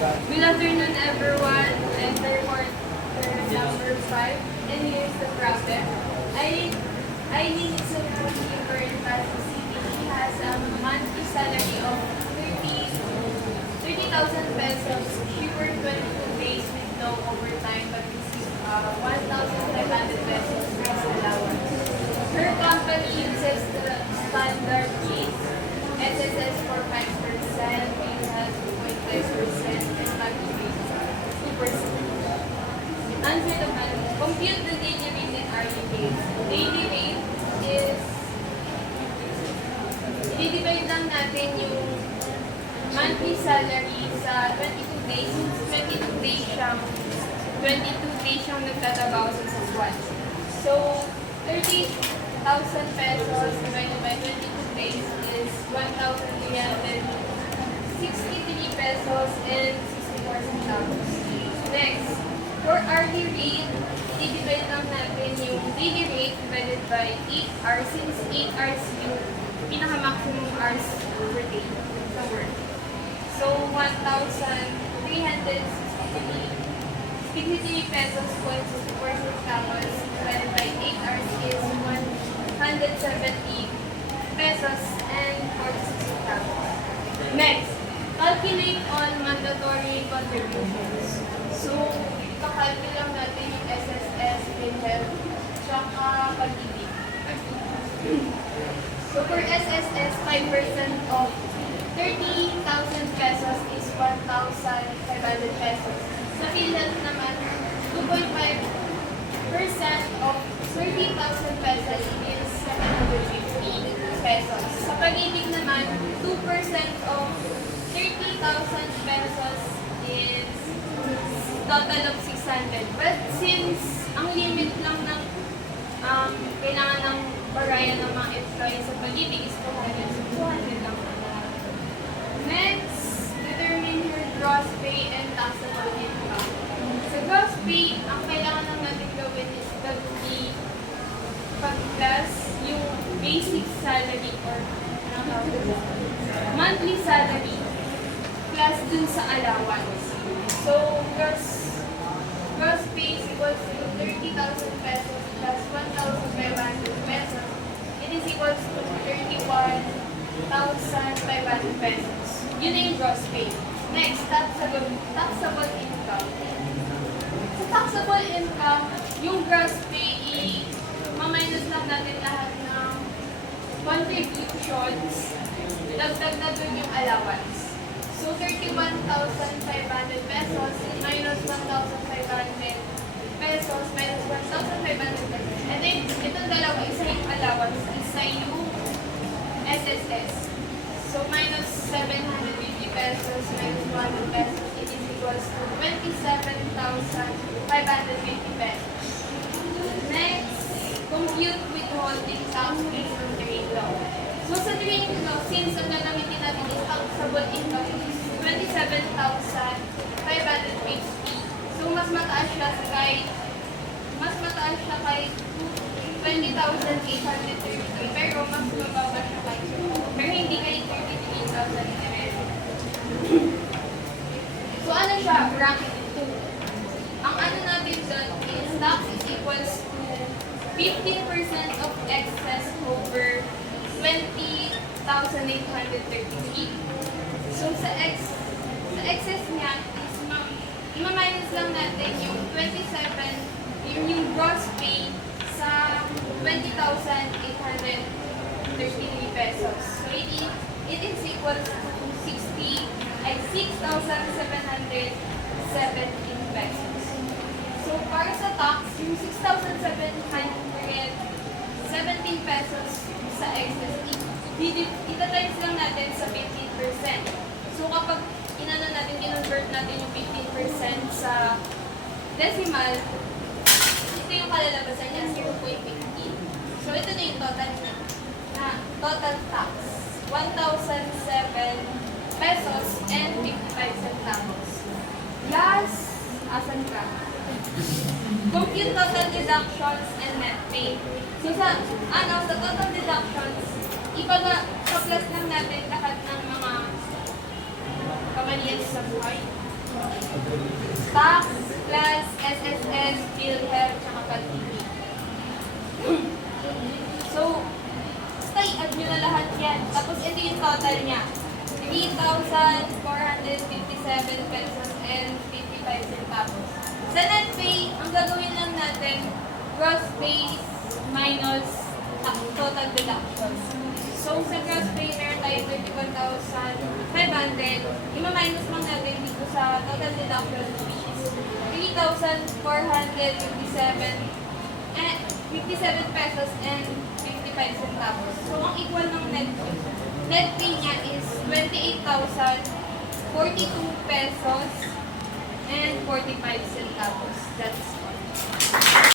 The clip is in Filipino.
Good afternoon, everyone. I'm the reporter number 5, and here's the problem. I need to deliver that CPC has a monthly salary of 30,000 pesos. She worked 22 days with no overtime, but received 1,500 pesos as allowance. Her company uses the standard case, SSS for 5%, we have 2.5%, and monthly 2%. Answer the manual. Compute the daily rate in hourly base. Daily rate is, i-divide lang natin yung monthly salary sa 22 days. Since 22 days siyang nagtatrabaho sa isang buwan. So, 30,000 pesos divided by 22 days is 1,363 pesos and 64 centavos. Next, for hourly rate, i-divide lang natin yung daily rate divided by 8 hours since 8 hours yung pinaka-maximum hours per day sa work. So, 1,363 pesos point 64 centavos divided by 8 hours is 170 pesos and 46 centavos. Next, calculate on mandatory contributions. So, kakalculate lang natin yung SSS, PhilHealth, tsaka pag-ibig. So, for SSS, 5% of 30,000 pesos is 1,500 pesos. Sa PhilHealth naman, 2.5% of 30,000 pesos is 750 pesos. Sa pag-ibig naman, 2% of 30,000 pesos is total of 600. But since ang limit lang ng kailangan ng barayan ng mga employees sa pag-ibig is 200, so 200 lang. Next, determine your gross pay and taxable income. Sa gross pay, ang kailangan lang natin gawin is pag-plus yung basic salary or monthly salary plus dun sa allowance. So, gross pay is equals to 30,000 pesos plus 1,500 pesos. It is equals to 31,500 pesos. Yun na yung gross pay. Next, taxable income. Sa taxable income, yung gross pay, ma-minus lang natin lahat ng contributions. Dagdag na dun yung allowance. So, 31,500 pesos minus 1,500 pesos minus 1,500 pesos. And then, itong dalawa, isa yung allowance, isa yung SSS. So, minus 750 pesos minus 100 pesos, it is equals to 27,550 pesos. Next, compute withholding tax based on trade law. So, sa trade law, since ang gagamitin natin is taxable income is 27,550. So, mas mataas siya kay 20,833, pero mas mababa siya kay pero hindi kay 33,000. So, ano siya? Bracket 2. Ang ano natin doon is tax is equals to 15% of excess over 20,833. So, sa excess niya is ima-minus lang natin yung 27, yung gross pay sa 20,833 pesos. So, it is equal to 6,717 pesos. So, para sa tax, yung 6,717 pesos sa excess, ita-times lang natin sa 15%. So, kapag kinonvert natin yung 15% sa decimal, ito yung kalalabasan niya, 0.50. So, ito na yung total niya. Total tax, 1,007 pesos and 55 centavos. Plus, asan ka? Compute total deductions and net pay. So, sa total deductions, sa plus lang natin lahat ng mga kamalian sa buhay. Tax, class, SSS, PhilHealth, tsaka PALTV. So, basta i-add nyo na lahat yan. Tapos ito yung total niya. 3,457 pesos and 55 centavos. Sa net pay, ang gagawin lang natin, gross pay minus total deductions. So, sa gross pay, meron tayo 31,500. Ima-minus lang natin dito sa total deductions, which is 57 pesos and 55 centavos. So, ang equal ng net pay niya is 28,042 pesos and 45 centavos. That's